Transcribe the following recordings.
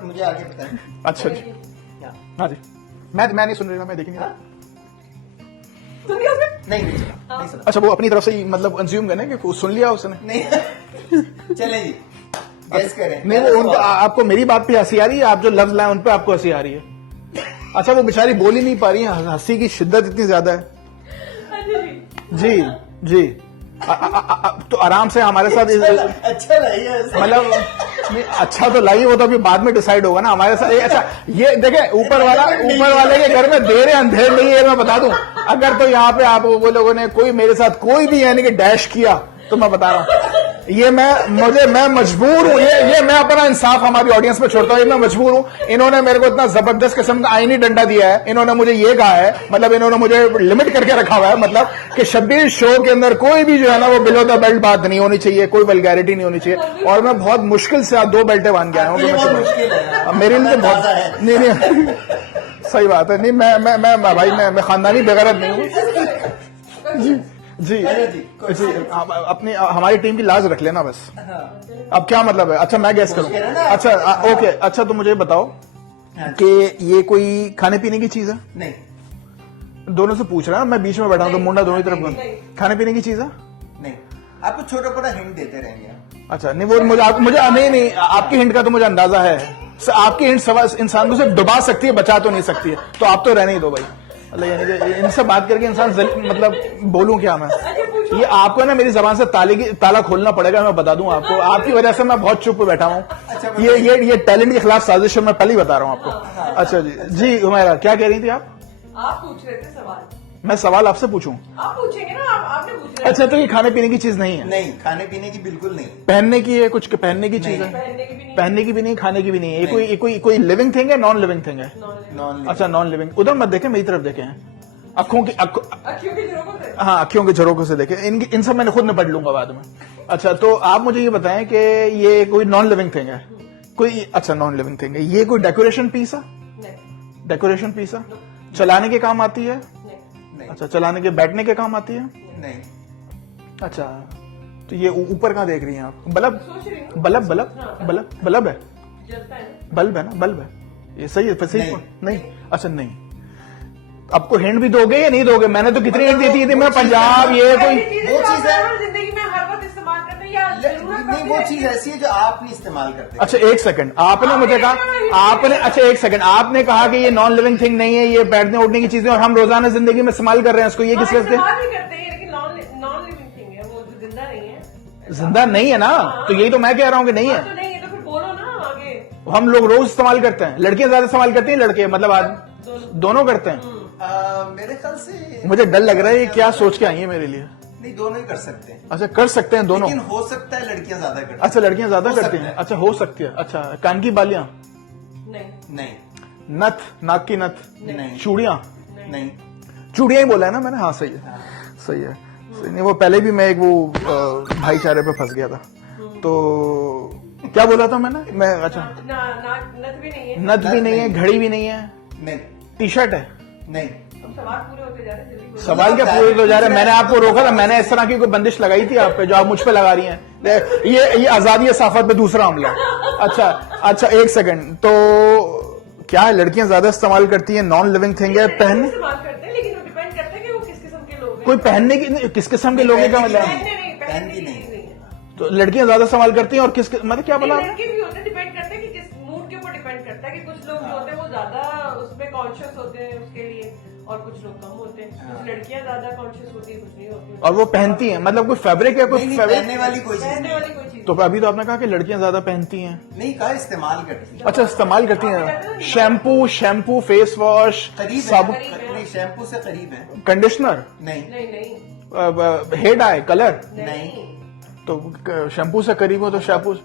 पर मुझे आगे पता है। अच्छा जी, हाँ जी। मैं नहीं सुन रही, मैं देख नहीं रहा। नहीं नहीं सुना। अच्छा, वो अपनी तरफ से ही मतलब कंज्यूम करने कि सुन लिया उसने। नहीं चले जी, गैस करें। नहीं, वो उनको आपको मेरी बात पे हंसी आ रही है, आप जो लफ्ज लाए उन पे आपको हंसी आ रही है। अच्छा, वो बेचारी बोल ही नहीं पा रही है, हंसी की शिद्दत इतनी ज्यादा है। जी जी, तो आराम से हमारे साथ अच्छा लगे मतलब नहीं, अच्छा तो लाइए, वो तो अभी बाद में डिसाइड होगा ना हमारे साथ। अच्छा ये देखे, ऊपर वाले के घर में देर अंधेर नहीं है, मैं बता दूं। अगर तो यहाँ पे आप वो लोगों ने कोई मेरे साथ कोई भी यानी कि डैश किया तो मैं बता रहा हूँ, ये मैं मजबूर हूँ, ये मैं अपना इंसाफ हमारी ऑडियंस पे छोड़ता हूँ, ये मैं मजबूर हूँ। इन्होंने मेरे को इतना जबरदस्त किस्म का आईनी डंडा दिया है, इन्होंने मुझे ये कहा है, मतलब इन्होंने मुझे लिमिट करके रखा हुआ है, मतलब कि शब्बीर शो के अंदर कोई भी जो है ना वो बिलो द बेल्ट बात नहीं होनी चाहिए, कोई वल्गैरिटी नहीं होनी चाहिए। और मैं बहुत मुश्किल से 2 बेल्टें बांध के आया हूँ मेरे लिए बहुत। नहीं सही बात है। नहीं मैं भाई मैं खानदानी बेगैरत नहीं हूँ। जी जी जी, अपनी हमारी टीम की लाज रख लेना बस। अब क्या मतलब है? अच्छा मैं गैस करूं। अच्छा ओके, अच्छा तो मुझे बताओ कि ये कोई खाने पीने की चीज है? नहीं। दोनों से पूछ रहा है, मैं बीच में बैठा हूं तो मुंडा दोनों ही तरफ। खाने पीने की चीज है? नहीं। आपको छोटा बड़ा हिंट देते रहेंगे। अच्छा नहीं, वो मुझे नहीं आपकी हिंट का तो मुझे अंदाजा है। आपकी हिंट इंसान को सिर्फ डुबा सकती है, बचा तो नहीं सकती है, तो आप तो रहने ही दो भाई। यानी कि इनसे बात करके इंसान मतलब बोलूं क्या मैं? ये आपको ना मेरी जबान से ताला खोलना पड़ेगा, मैं बता दूं आपको। आपकी वजह से मैं बहुत चुप बैठा हूं। ये टैलेंट के खिलाफ साजिश है, मैं पहले ही बता रहा हूं आपको। अच्छा जी जी, हुमैरा क्या कह रही थी आप? आप पूछ रहे थे सवाल। मैं सवाल आपसे पूछूं? आप पूछेंगे ना, आपने पूछा। अच्छा, तो ये खाने पीने की चीज नहीं है? नहीं, खाने पीने की बिल्कुल नहीं। पहनने की है? कुछ पहनने की चीज है? पहनने की भी नहीं, खाने की भी नहीं है। ये कोई लिविंग थिंग है, नॉन लिविंग थिंग है? नॉन। अच्छा नॉन लिविंग। उधर मत देखें, मेरी तरफ देखें, अखियों की झरोकों। हाँ, अखियों के झरोकों से देखें। इन सब मैंने खुद निपट लूंगा बाद में। अच्छा, तो आप मुझे ये बताएं कि ये कोई नॉन लिविंग थिंग है? कोई अच्छा नॉन लिविंग थिंग है। ये कोई डेकोरेशन पीस है? डेकोरेशन पीस है? चलाने के काम आती है? अच्छा, चलाने के बैठने के काम आती है? नहीं। अच्छा, तो ये ऊपर कहाँ देख रही हैं आप? बल्ब बल्ब है? बल्ब है ना, बल्ब है। ये सही है? सही नहीं। अच्छा नहीं, आपको हिंट भी दोगे या नहीं दोगे? मैंने तो कितनी हिंट दी थी, मैं पंजाब, ये कोई वो चीज है जिंदगी में हर वक्त इस्तेमाल करते हैं या नहीं, वो चीज ऐसी है जो आप नहीं इस्तेमाल करते। अच्छा एक सेकंड, आपने मुझे कहा, आपने अच्छा एक सेकंड, आपने कहा कि ये नॉन लिविंग थिंग नहीं है, ये बैठने उठने की चीजें, और हम रोजाना जिंदगी में इस्तेमाल कर रहे हैं इसको, ये किस वजह से? लेकिन नॉन लिविंग थिंग है, वो जिंदा नहीं है। जिंदा नहीं है ना, तो यही तो मैं कह रहा हूँ कि नहीं है। तो नहीं है तो फिर बोलो ना आगे। हम लोग रोज इस्तेमाल करते हैं, लड़कियां ज्यादा इस्तेमाल करती हैं, लड़के मतलब दोनों करते हैं। मेरे ख्याल से मुझे डर लग रहा है, ये क्या सोच के आई है मेरे लिए? नहीं, दोनों ही कर सकते हैं। अच्छा कर सकते हैं दोनों? लेकिन हो सकता है लड़कियां ज्यादा करती हैं। अच्छा लड़कियां ज्यादा हो करती सकता हैं? है। अच्छा हो सकती है। अच्छा, कान की बालियां? नहीं। नथ, नाक की नथ? नहीं। चूड़ियां? नहीं। चूड़ियां ही बोला है ना मैंने? हाँ सही है, सही है, सही नहीं। वो पहले भी मैं एक वो भाईचारे पे फंस गया था, तो क्या बोला था मैंने? मैं अच्छा नथ भी नहीं है। नथ भी नहीं है, घड़ी भी नहीं है, नहीं। टी शर्ट है? नहीं। सवाल पूरे होते जा रहे हैं, जल्दी बोलो। सवाल क्या पूरे हो जा रहे हैं? मैंने आपको रोका था, मैंने इस तरह की कोई बंदिश लगाई थी आप पे जो आप मुझ पे लगा रही हैं। ये आजादी साफत पे दूसरा हमला। अच्छा एक सेकंड, तो क्या है, लड़कियां ज्यादा इस्तेमाल करती हैं, नॉन लिविंग थिंग है, पहनने इस्तेमाल करते हैं, लेकिन वो डिपेंड करता है कि वो किस किस्म के लोग हैं। कोई पहनने की किस किस्म के लोग हैं का मतलब? पहनने की नहीं है। तो लड़कियां ज्यादा इस्तेमाल करती हैं और किस मतलब क्या बोला? लड़के भी होते हैं, डिपेंड करता है कि किस मूड के ऊपर डिपेंड करता है कि कुछ लोग जो होते हैं वो ज्यादा उसमें कॉन्शियस होते हैं उसके लिए, और कुछ लोग कम होते हैं। कुछ लड़कियां ज्यादा कॉन्शियस होती है, कुछ नहीं होती। और वो पहनती हैं, मतलब कोई फैब्रिक है, कोई पहनने वाली कोई चीज पहनने वाली नहीं। कोई चीज तो अभी तो आपने कहा कि लड़कियां ज्यादा पहनती हैं। नहीं कहा, इस्तेमाल करती है। अच्छा इस्तेमाल करती हैं। शैम्पू, फेस वॉश, करीब साबुन, नहीं, शैम्पू से करीब है। कंडीशनर, नहीं। नहीं। हेयर डाई, कलर, नहीं। तो शैम्पू से करीब हो तो शैम्पू से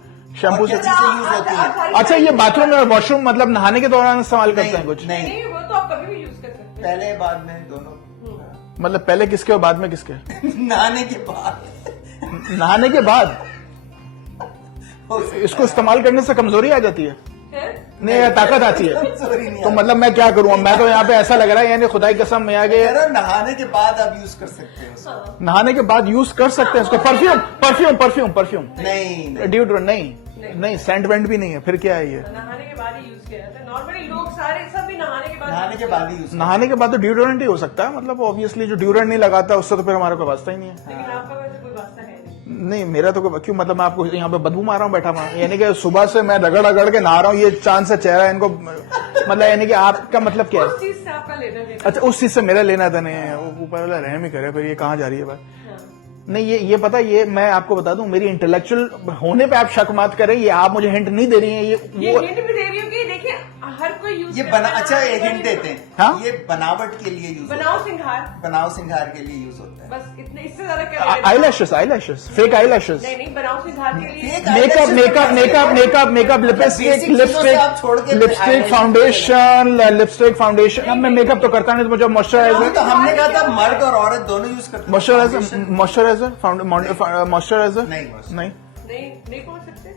और क्या चीजें यूज होती है? अच्छा ये बाथरूम में, वॉशरूम मतलब नहाने के दौरान इस्तेमाल करते हैं कुछ? नहीं। वो तो आप कभी भी यूज कर सकते हैं। पहले बाद में दोनों। मतलब पहले किसके और बाद में किसके? नहाने के बाद। नहाने के बाद इसको इस्तेमाल करने से कमजोरी आ जाती है? नहीं, या ताकत आती है? सॉरी नहीं। तो मतलब मैं क्या करूं? मैं तो यहाँ पे ऐसा लग रहा है यानी खुदाई कसम में आगे नहाने के बाद आप यूज कर सकते हो उसको। नहाने के बाद यूज कर सकते हैं इसको? परफ्यूम नहीं। डिओड्रेंट नहीं, सेंट वेंट भी नहीं है, फिर क्या है ये? नहाने के बाद ही किया जाता है नॉर्मली लोग सारे सभी नहाने के बाद यूज नहाने के बाद तो ड्यूरेंट ही हो सकता है, मतलब ऑब्वियसली जो ड्यूरेंट नहीं लगाता उससे तो फिर हमारा कोई वास्ता ही नहीं है। लेकिन आपका वैसे कोई वास्ता है नहीं। नहीं मेरा तो क्यों, मतलब मैं आपको यहाँ पे बदबू मार रहा हूँ बैठा हुआ, यानी कि सुबह से मैं रगड़ रगड़ के नहा रहा हूँ, ये चांद से चेहरा इनको, मतलब यानी कि आपका मतलब क्या है? उस चीज से आपका लेना देना। अच्छा उस चीज से मेरा लेना था नहीं है, वो ऊपर वाला रहम ही करे, फिर ये कहाँ जा रही है बात। हाँ। नहीं ये पता, ये मैं आपको बता दूं, मेरी इंटेलेक्चुअल होने पे आप शक मत करें, ये आप मुझे हिंट नहीं दे रही हैं, ये वो हिंट भी दे रही हूँ कि देखिए हर कोई यूज ये बना, अच्छा एक हिंट देते हैं, हाँ? ये बनावट के लिए यूज बनाओ सिंगार, बनाव सिंगार के लिए यूज होता है। बस इतने, इससे ज्यादा क्या लेना देना? आईलैशेस फेक आईलैशेस, नहीं बनाओ सिंगार के लिए Fake मेकअप लिपस्टिक फाउंडेशन। अब मैं मेकअप तो करता नहीं, तो मुझे तो मॉइस्चराइजर हमने कहा था मर्द और औरत दोनों यूज करते हैं। मॉइस्चराइजर नहीं, नहीं, नहीं पहुंच सकते।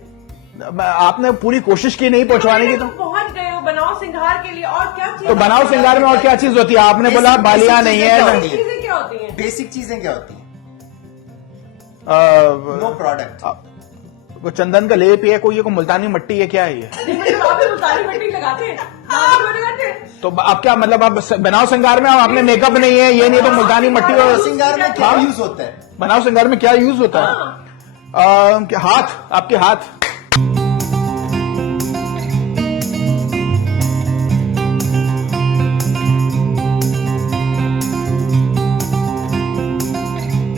आपने पूरी कोशिश की नहीं पहुंचवाने की, तो पहुंच गए हो बनाओ सिंगार के लिए, और क्या चीज? तो बनाओ सिंगार में और क्या चीज होती है? आपने बोला बालियां नहीं है, चीजें क्या होती हैं? बेसिक चीजें क्या होती हैं? No product. वो चंदन का लेप है, कोई ये को मुल्तानी मट्टी है, क्या है ये? मतलब आप मुल्तानी मिट्टी लगाते हैं? लगाते हैं? तो आप क्या मतलब, आप बनाओ सिंगार में आपने मेकअप नहीं है, ये नहीं तो मुल्तानी मट्टी और सिंगार में क्या यूज होता है? बनाओ सिंगार में क्या यूज होता है? हाथ, आपके हाथ